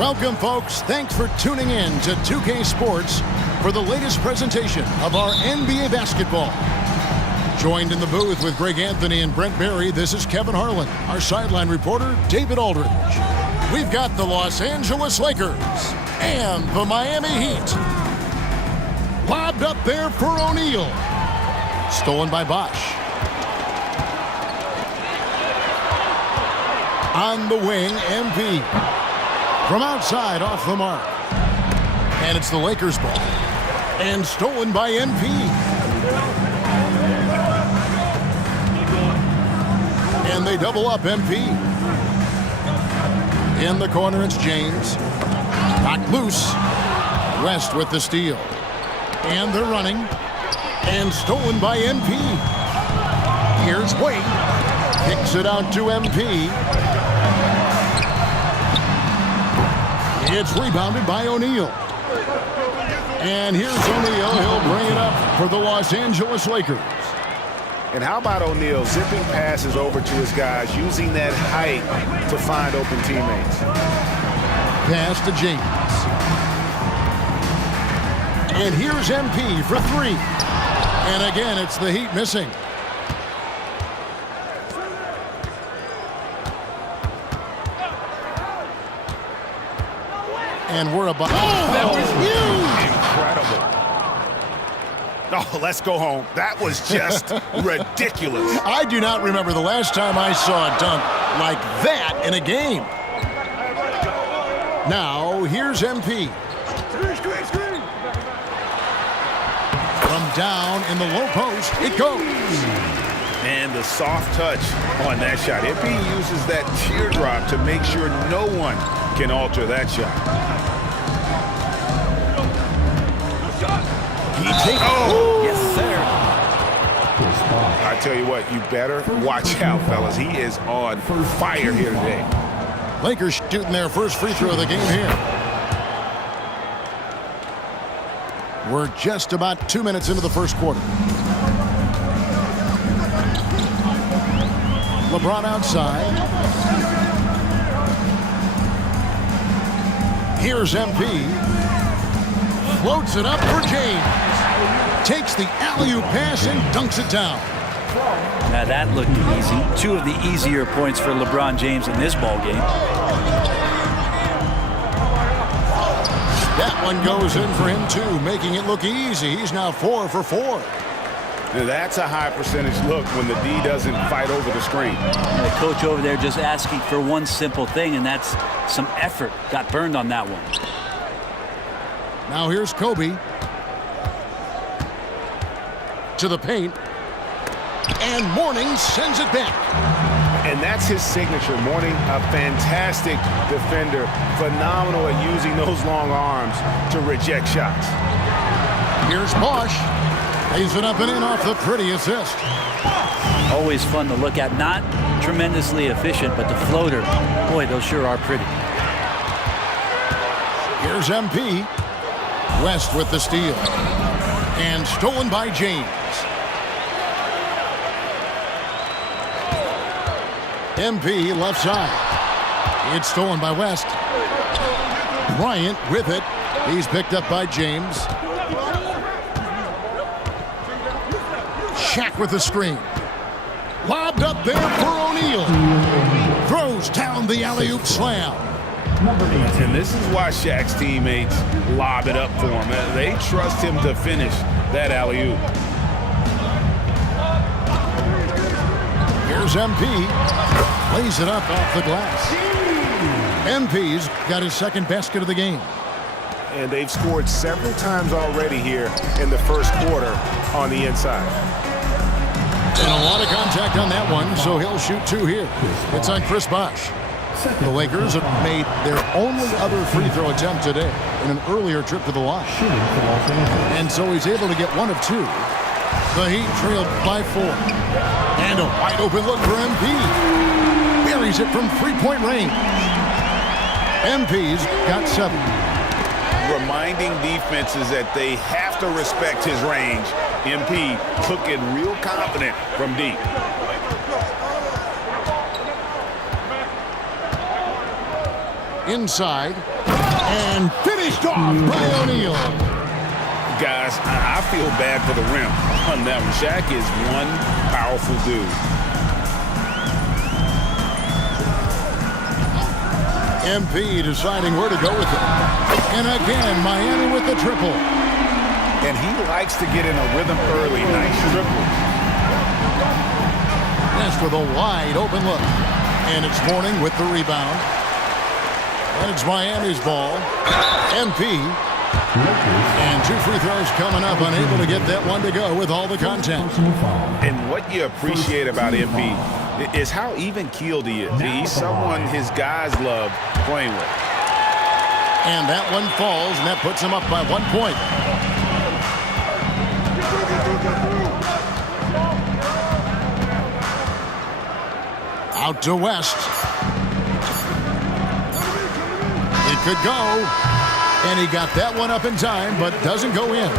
Welcome, folks. Thanks for tuning in to 2K Sports for the latest presentation of our NBA basketball. Joined in the booth with Greg Anthony and Brent Barry, this is Kevin Harlan. Our sideline reporter, David Aldridge. We've got the Los Angeles Lakers and the Miami Heat. Lobbed up there for O'Neal. Stolen by Bosh. On the wing, MP. From outside, off the mark. And it's the Lakers ball. And stolen by MP. And they double up MP. In the corner, it's James. Knocked loose. West with the steal. And they're running. And stolen by MP. Here's Wade. Kicks it out to MP. It's rebounded by O'Neal. And here's O'Neal. He'll bring it up for the Los Angeles Lakers. And how about O'Neal zipping passes over to his guys, using that height to find open teammates. Pass to James. And here's MP for three. And again, it's the Heat missing. And we're about... Oh, that was huge! Incredible. Oh, let's go home. That was just ridiculous. I do not remember the last time I saw a dunk like that in a game. Now, here's MP. Screen. From down in the low post, it goes. And the soft touch on that shot. MP uses that teardrop to make sure no one can alter that shot. He takes yes, sir. I tell you what, you better watch out, fellas. He is on fire here today. Lakers shooting their first free throw of the game here. We're just about 2 minutes into the first quarter. LeBron outside. Here's MP. Floats it up for James. Takes the alley-oop pass and dunks it down. Now that looked easy. Two of the easier points for LeBron James in this ball game. That one goes in for him too, making it look easy. He's now 4 for 4. Now that's a high percentage look when the D doesn't fight over the screen. And the coach over there just asking for one simple thing, and that's some effort. Got burned on that one. Now here's Kobe. To the paint. And Mourning sends it back. And that's his signature. Mourning, a fantastic defender. Phenomenal at using those long arms to reject shots. Here's Bosh. Lays it up and in off the pretty assist. Always fun to look at. Not tremendously efficient, but the floater, boy, those sure are pretty. Here's MP. West with the steal. And stolen by James. MP left side. It's stolen by West. Bryant with it. He's picked up by James. Shaq with the screen. Lobbed up there for O'Neal. Throws down the alley-oop slam. And this is why Shaq's teammates lob it up for him. They trust him to finish that alley-oop. Here's MP. Lays it up off the glass. MP's got his second basket of the game. And they've scored several times already here in the first quarter on the inside. And a lot of contact on that one, so he'll shoot two here. It's on Chris Bosh. The Lakers have made their only other free throw attempt today in an earlier trip to the line. And so he's able to get one of two. The Heat trailed by 4. And a wide open look for MP. Buries it from three-point range. MP's got 7. Reminding defenses that they have to respect his range. MP took it real confident from deep. Inside. And finished off by O'Neal. Guys, I feel bad for the rim on that one. Shaq is one powerful dude. MP deciding where to go with it. And again, Miami with the triple. And he likes to get in a rhythm early. Nice triple. Nest with a wide open look. And it's Mourning with the rebound. And it's Miami's ball. MP. And 2 free throws coming up, unable to get that one to go with all the contact. And what you appreciate about MP is how even-keeled he is. He's someone his guys love playing with. And that one falls, and that puts him up by 1 point. Out to West. It could go. And he got that one up in time, but doesn't go in.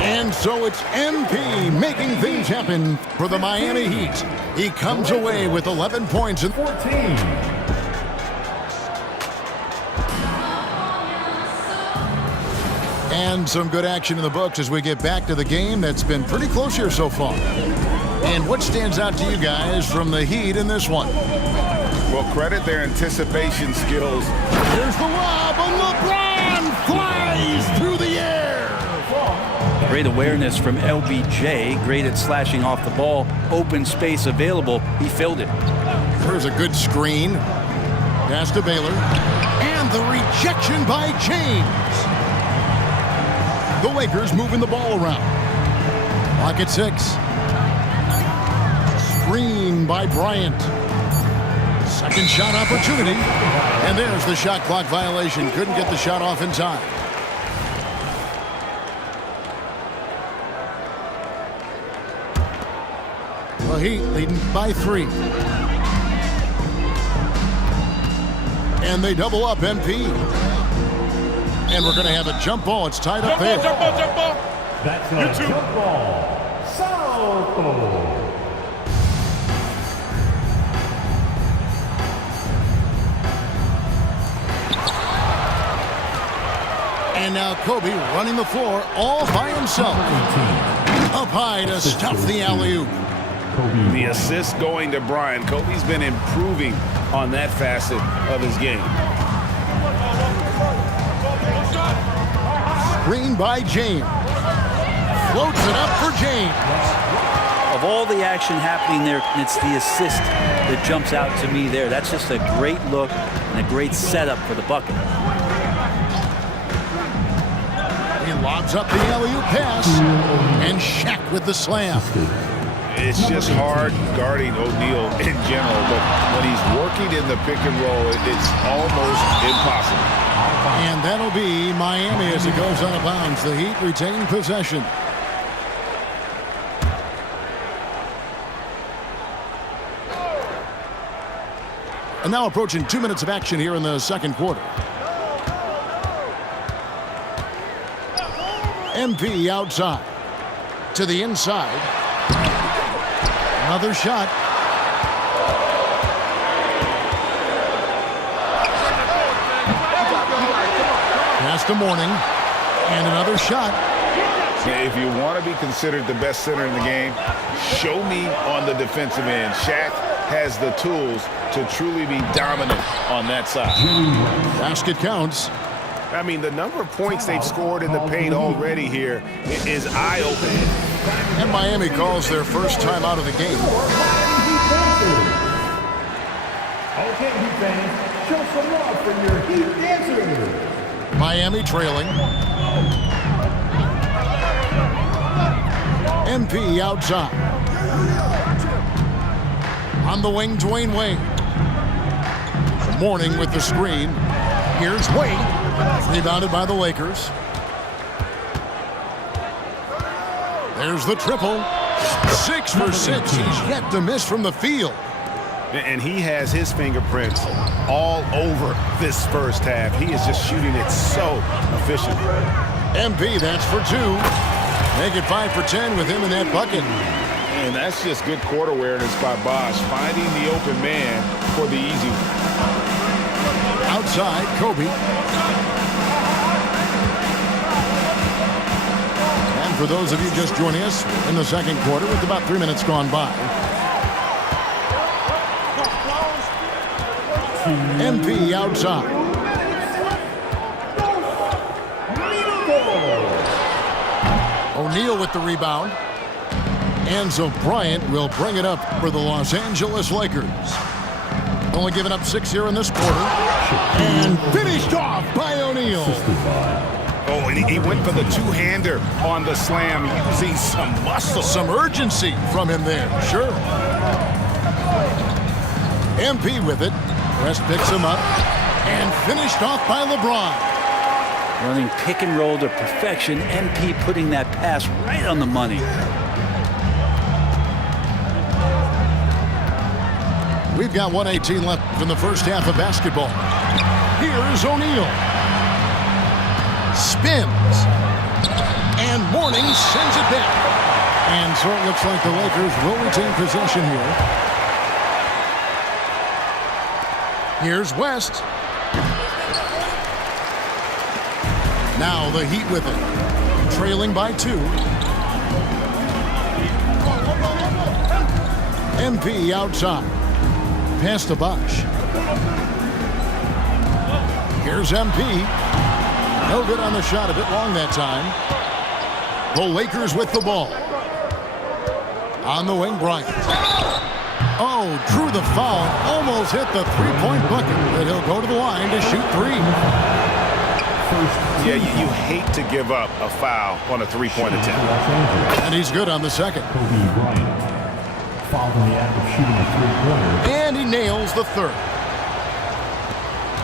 And so it's MP making things happen for the Miami Heat. He comes away with 11 points and 14. And some good action in the books as we get back to the game that's been pretty close here so far. And what stands out to you guys from the Heat in this one? Well, credit their anticipation skills. Here's the lob, and LeBron flies through the air. Great awareness from LBJ. Great at slashing off the ball. Open space available. He filled it. There's a good screen. Pass to Baylor. And the rejection by James. The Lakers moving the ball around. Clock at 6. Screen by Bryant. Second shot opportunity. And there's the shot clock violation. Couldn't get the shot off in time. The Heat leading by 3. And they double up MP. And we're going to have a jump ball. It's tied up there. Jump ball. That's a jump ball. Southpaw. And now Kobe running the floor all by himself. Up high to stuff the alley-oop. The assist going to Bryant. Kobe's been improving on that facet of his game. Screen by James. Floats it up for James. Of all the action happening there, it's the assist that jumps out to me there. That's just a great look and a great setup for the bucket. He lobs up the alley-oop pass. And Shaq with the slam. It's just hard guarding O'Neal in general, but when he's working in the pick and roll, it's almost impossible. And that'll be Miami as it goes out of bounds. The Heat retain possession. And now approaching 2 minutes of action here in the second quarter. MP outside. To the inside. Another shot. Pass to Mourning. And another shot. If you want to be considered the best center in the game, show me on the defensive end. Shaq has the tools to truly be dominant on that side. Basket counts. I mean, the number of points they've scored in the paint already here is eye-opening. And Miami calls their first time out of the game. Okay, Heat fans, show some love for your Heat dancers. Miami trailing. MP outside. On the wing, Dwayne Wade. Mourning with the screen. Here's Wade. Rebounded by the Lakers. There's the triple. 6 for 6. He's yet to miss from the field. And he has his fingerprints all over this first half. He is just shooting it so efficient. MP, that's for 2. Make it 5 for 10 with him in that bucket. And that's just good court awareness by Bosh, finding the open man for the easy one. Outside, Kobe. And for those of you just joining us in the second quarter with about 3 minutes gone by. MP outside. O'Neal with the rebound. Enzo Bryant will bring it up for the Los Angeles Lakers. Only giving up 6 here in this quarter. And finished off by O'Neal. Oh, and he went for the two-hander on the slam, using some muscle. Some urgency from him there, sure. MP with it. West picks him up. And finished off by LeBron. Running pick and roll to perfection. MP putting that pass right on the money. We've got 1:18 left in the first half of basketball. Here's O'Neal. Spins. And Mourning sends it back. And so it looks like the Lakers will retain possession here. Here's West. Now the Heat with it. Trailing by 2. MP outside. Pass to Bosh. Here's MP. No good on the shot. A bit long that time. The Lakers with the ball. On the wing, Bryant. Oh, drew the foul. Almost hit the three-point bucket. But he'll go to the line to shoot 3. Yeah, you hate to give up a foul on a three-point attempt. And he's good on the second. Kobe Bryant. Fouled in the act of shooting a three-pointer. And he nails the third.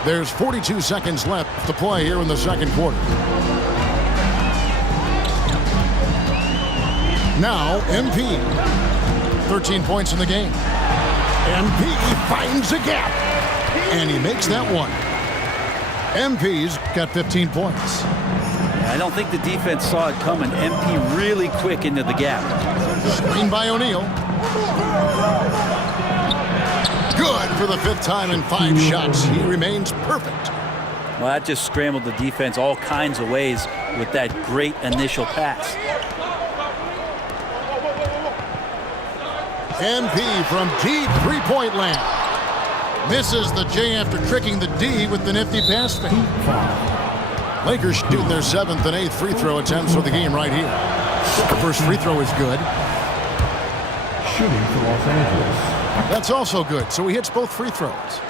There's 42 seconds left to play here in the second quarter. Now, MP. 13 points in the game. MP finds a gap. And he makes that one. MP's got 15 points. I don't think the defense saw it coming. MP really quick into the gap. Screen by O'Neal. Good for the 5th time in 5 shots. He remains perfect. Well, that just scrambled the defense all kinds of ways with that great initial pass. MP from deep three-point land. Misses the J after tricking the D with the nifty pass fake. Lakers shoot their 7th and 8th free throw attempts for the game right here. The first free throw is good. Shooting for Los Angeles. That's also good, so he hits both free throws.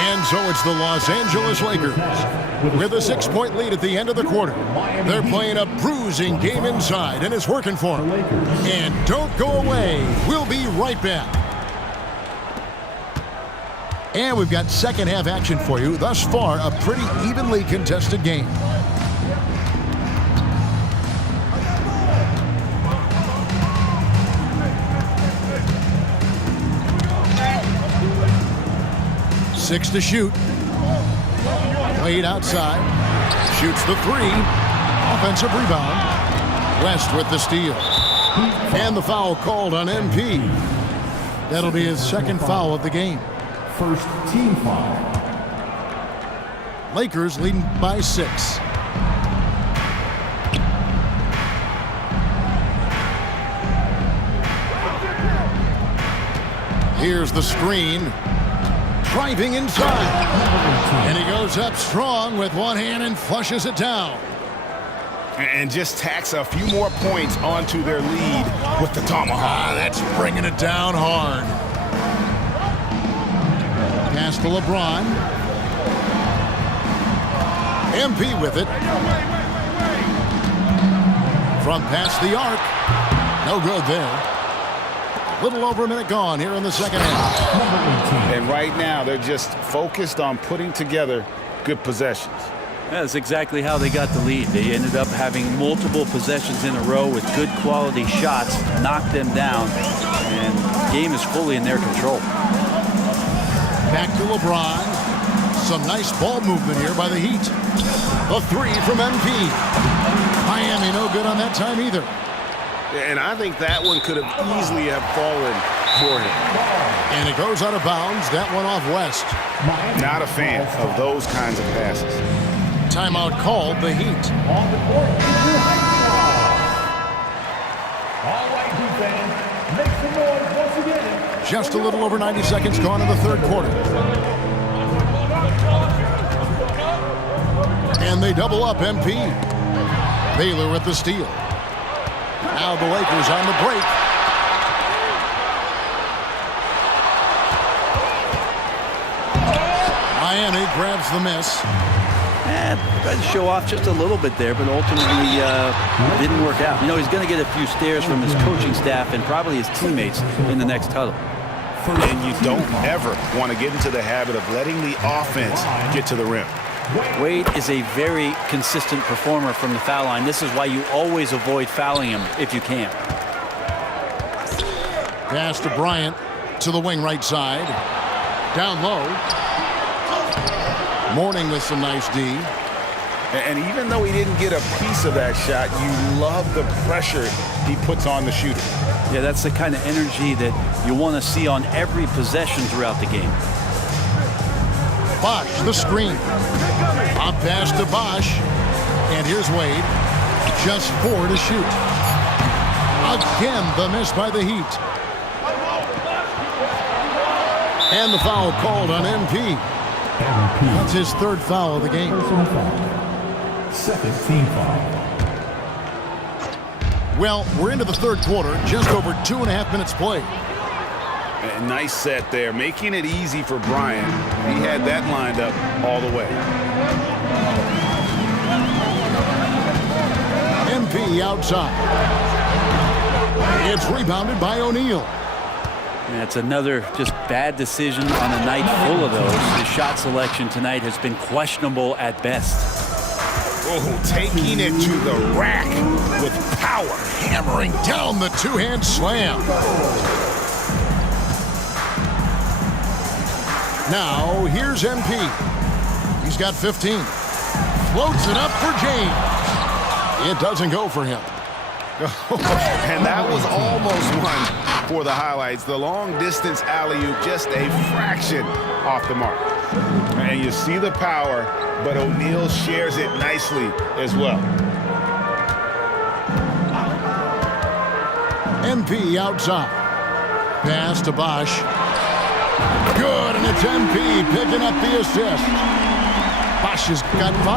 And so it's the Los Angeles Lakers with a 6-point lead at the end of the quarter. They're playing a bruising game inside, and it's working for them. And don't go away. We'll be right back. And we've got second half action for you. Thus far, a pretty evenly contested game. Six to shoot. Played outside. Shoots the 3. Offensive rebound. West with the steal. And the foul called on MP. That'll be his second foul of the game. First team foul. Lakers leading by 6. Here's the screen. Driving inside. And he goes up strong with one hand and flushes it down. And just tacks a few more points onto their lead with the tomahawk. That's bringing it down hard. Pass to LeBron. MP with it. From past the arc. No good there. Little over a minute gone here in the second half. And right now, they're just focused on putting together good possessions. That's exactly how they got the lead. They ended up having multiple possessions in a row with good quality shots, knocked them down, and the game is fully in their control. Back to LeBron. Some nice ball movement here by the Heat. The 3 from MP. Miami no good on that time either. And I think that one could have easily have fallen for him. And it goes out of bounds. That one off West. Not a fan of those kinds of passes. Timeout called, the Heat. On the court is your high squad. All right, Heat fans, make some noise once again. Just a little over 90 seconds gone in the third quarter. And they double up MP. Baylor with the steal. Now the Lakers on the break. Miami grabs the miss. Tried to show off just a little bit there, but ultimately didn't work out. You know, he's going to get a few stares from his coaching staff and probably his teammates in the next huddle. And you don't ever want to get into the habit of letting the offense get to the rim. Wade is a very consistent performer from the foul line. This is why you always avoid fouling him if you can. Pass to Bryant to the wing right side. Down low. Mourning with some nice D. And even though he didn't get a piece of that shot, you love the pressure he puts on the shooter. Yeah, that's the kind of energy that you want to see on every possession throughout the game. Bosh, the screen. Up pass to Bosh. And here's Wade. Just 4 to shoot. Again, the miss by the Heat. And the foul called on MP. That's his third foul of the game. Second team foul. Well, we're into the third quarter. Just over 2.5 minutes played. A nice set there, making it easy for Bryant. He had that lined up all the way. MP outside. It's rebounded by O'Neal. That's another just bad decision on a night full of those. His shot selection tonight has been questionable at best. Oh, taking it to the rack with power. Hammering down the two-hand slam. Now, here's MP. He's got 15. Floats it up for James. It doesn't go for him. And that was almost one for the highlights. The long-distance alley-oop, just a fraction off the mark. And you see the power, but O'Neal shares it nicely as well. MP outside. Pass to Bosh. Good, and it's MP picking up the assist. Bosh has got 5.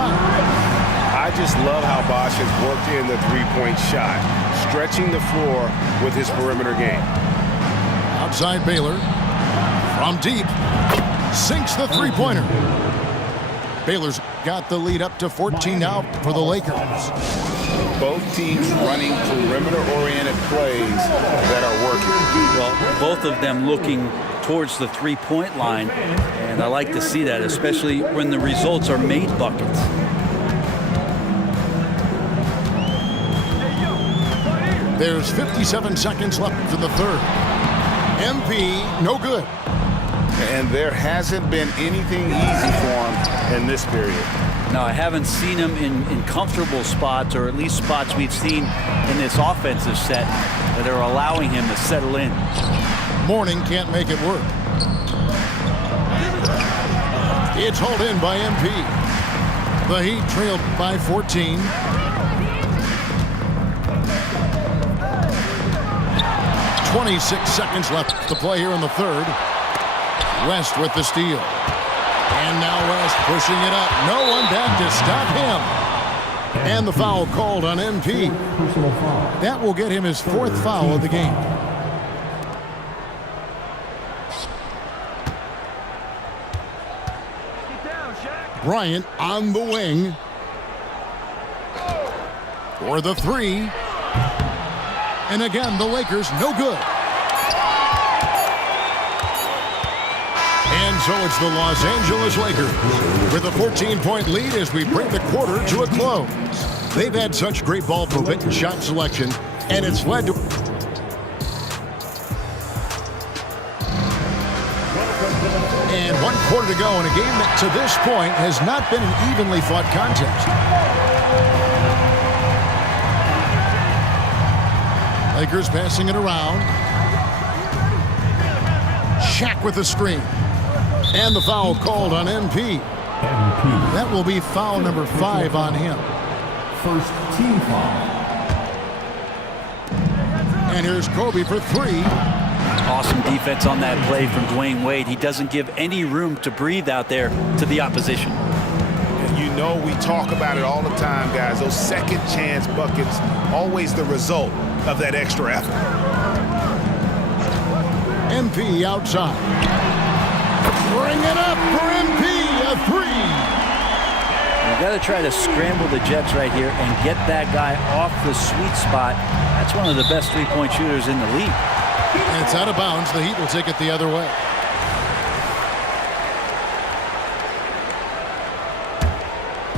I just love how Bosh has worked in the three-point shot, stretching the floor with his perimeter game. Outside Baylor. From deep. Sinks the three-pointer. Baylor's got the lead up to 14 now for the Lakers. Both teams running perimeter-oriented plays that are working. Well, both of them looking towards the three-point line, and I like to see that, especially when the results are made buckets. There's 57 seconds left in the third. MP, no good. And there hasn't been anything easy for him in this period. Now, I haven't seen him in comfortable spots, or at least spots we've seen in this offensive set that are allowing him to settle in. Mourning can't make it work. It's hauled in by MP. The Heat trailed by 14. .26 seconds left to play here in the third. West with the steal. And now West pushing it up. No one back to stop him. And the foul called on MP. That will get him his 4th foul of the game. Bryant on the wing. For the 3. And again, the Lakers no good. And so it's the Los Angeles Lakers with a 14-point lead as we bring the quarter to a close. They've had such great ball movement and shot selection, and it's led to... And 1 quarter to go in a game that to this point has not been an evenly fought contest. Lakers passing it around. Shaq with the screen. And the foul called on MP. That will be foul number 5 on him. First team foul. And here's Kobe for 3. Awesome defense on that play from Dwayne Wade. He doesn't give any room to breathe out there to the opposition. You know, we talk about it all the time, guys. Those second chance buckets, always the result of that extra effort. MP outside. Bring it up for MP, a 3. You got to try to scramble the Jets right here and get that guy off the sweet spot. That's one of the best three-point shooters in the league. And it's out of bounds. The Heat will take it the other way.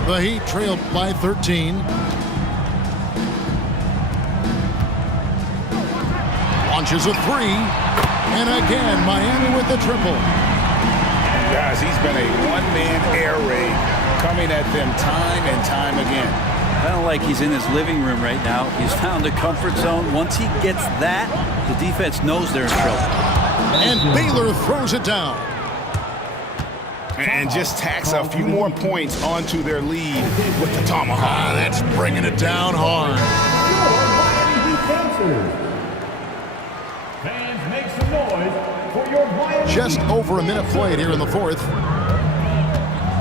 The Heat trailed by 13. Launches a 3. And again, Miami with the triple. Guys, he's been a one-man air raid coming at them time and time again. Kind of like he's in his living room right now. He's found a comfort zone. Once he gets that, the defense knows they're in trouble. And Baylor throws it down. And just tacks a few more points onto their lead with the tomahawk. That's bringing it down hard. Fans, make some noise for your Miami. Just over a minute played here in the fourth.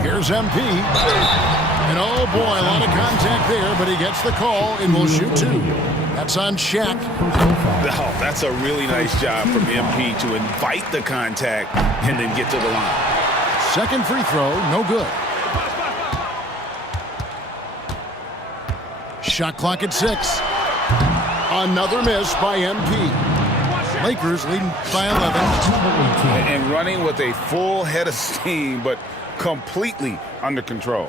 Here's MP. And oh boy, a lot of contact there, but he gets the call and will shoot 2. That's on Shaq. Oh, that's a really nice job from MP to invite the contact and then get to the line. Second free throw, no good. Shot clock at 6. Another miss by MP. Lakers leading by 11. And running with a full head of steam, but completely under control.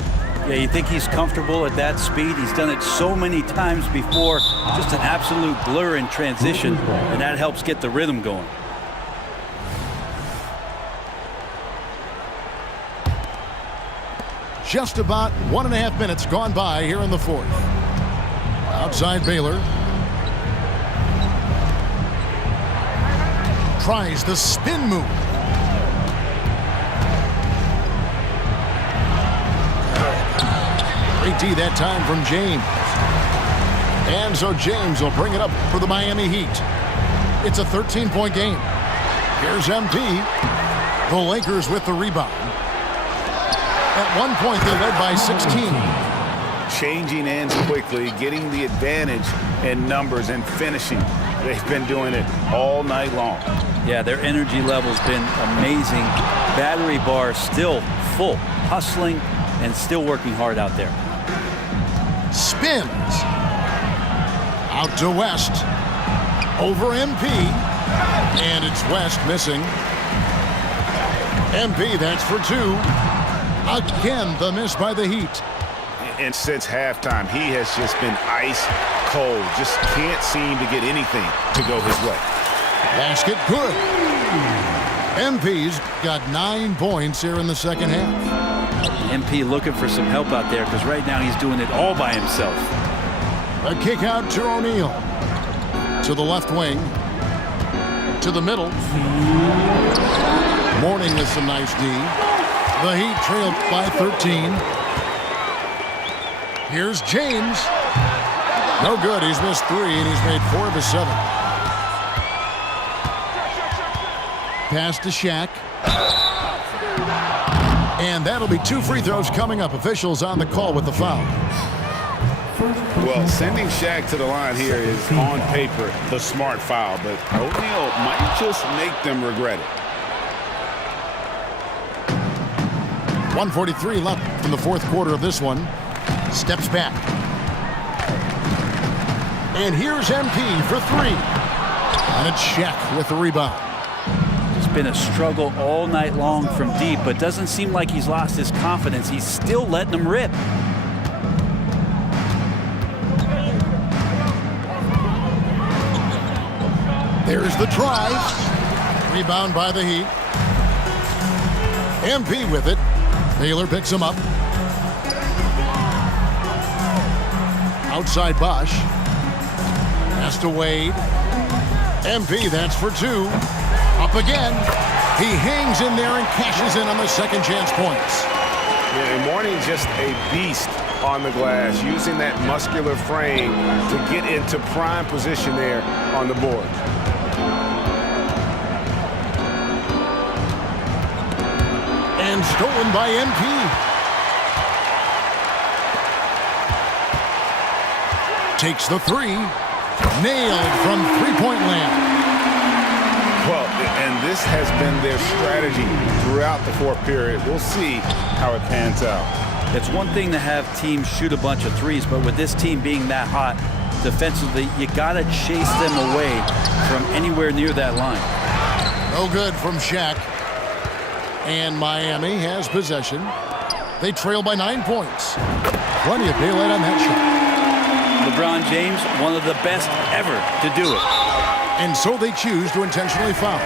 Yeah, you think he's comfortable at that speed. He's done it so many times before. Just an absolute blur in transition, and that helps get the rhythm going. Just about 1.5 minutes gone by here in the fourth. Outside Baylor. Tries the spin move. Great D that time from James. And so James will bring it up for the Miami Heat. It's a 13-point game. Here's MP. The Lakers with the rebound. At one point, they led by 16. Changing ends quickly, getting the advantage in numbers and finishing. They've been doing it all night long. Yeah, their energy level's been amazing. Battery bar still full, hustling and still working hard out there. Spins. Out to West. Over MP. And it's West missing. MP, that's for 2. Again, the miss by the Heat. And since halftime, he has just been ice cold. Just can't seem to get anything to go his way. Basket good. MP's got 9 points here in the second half. MP looking for some help out there because right now he's doing it all by himself. A kick out to O'Neal. To the left wing. To the middle. Mourning with some nice D. The Heat trailed by 13. Here's James. No good. He's missed 3, and he's made 4 of his 7. Pass to Shaq. And that'll be 2 free throws coming up. Officials on the call with the foul. Well, sending Shaq to the line here is on paper the smart foul, but O'Neal might just make them regret it. 1:43 left in the fourth quarter of this one. Steps back. And here's MP for 3. And it's Shaq with the rebound. It's been a struggle all night long from deep, but doesn't seem like he's lost his confidence. He's still letting them rip. There's the drive. Rebound by the Heat. MP with it. Baylor picks him up. Outside Bosch. Pass to Wade. MP, that's for 2. Up again. He hangs in there and cashes in on the second chance points. Yeah, and Mourning just a beast on the glass, using that muscular frame to get into prime position there on the board. And stolen by MP. Takes the 3. Nailed from three-point land. Well, and this has been their strategy throughout the fourth period. We'll see how it pans out. It's one thing to have teams shoot a bunch of threes, but with this team being that hot defensively, you got to chase them away from anywhere near that line. No good from Shaq. And Miami has possession. They trail by 9 points. Plenty of daylight on that shot. LeBron James, one of the best ever to do it. And so they choose to intentionally foul.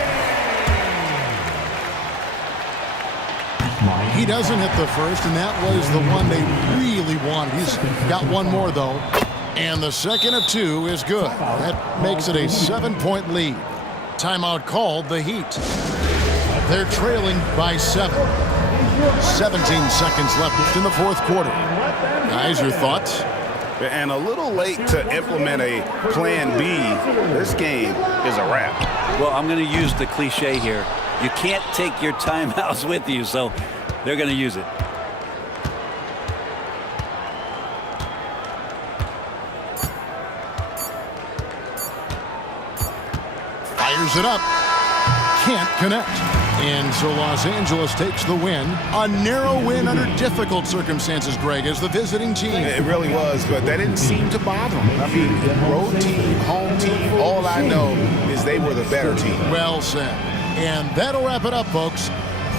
He doesn't hit the first, and that was the one they really wanted. He's got one more, though. And the second of 2 is good. That makes it a 7-point lead. Timeout called, the Heat. They're trailing by 7. 17 seconds left in the fourth quarter. Guys, your thoughts? And a little late to implement a plan B. This game is a wrap. Well, I'm going to use the cliche here. You can't take your timeouts with you, so they're going to use it. Fires it up. Can't connect. And so Los Angeles takes the win. A narrow win under difficult circumstances, Greg, as the visiting team. It really was, but that didn't seem to bother them. I mean, road team, home team, all I know is they were the better team. Well said. And that'll wrap it up, folks.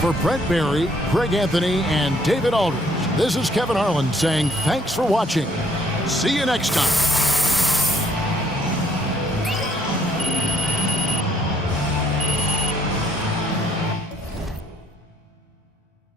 For Brent Barry, Greg Anthony, and David Aldridge, this is Kevin Harlan saying thanks for watching. See you next time.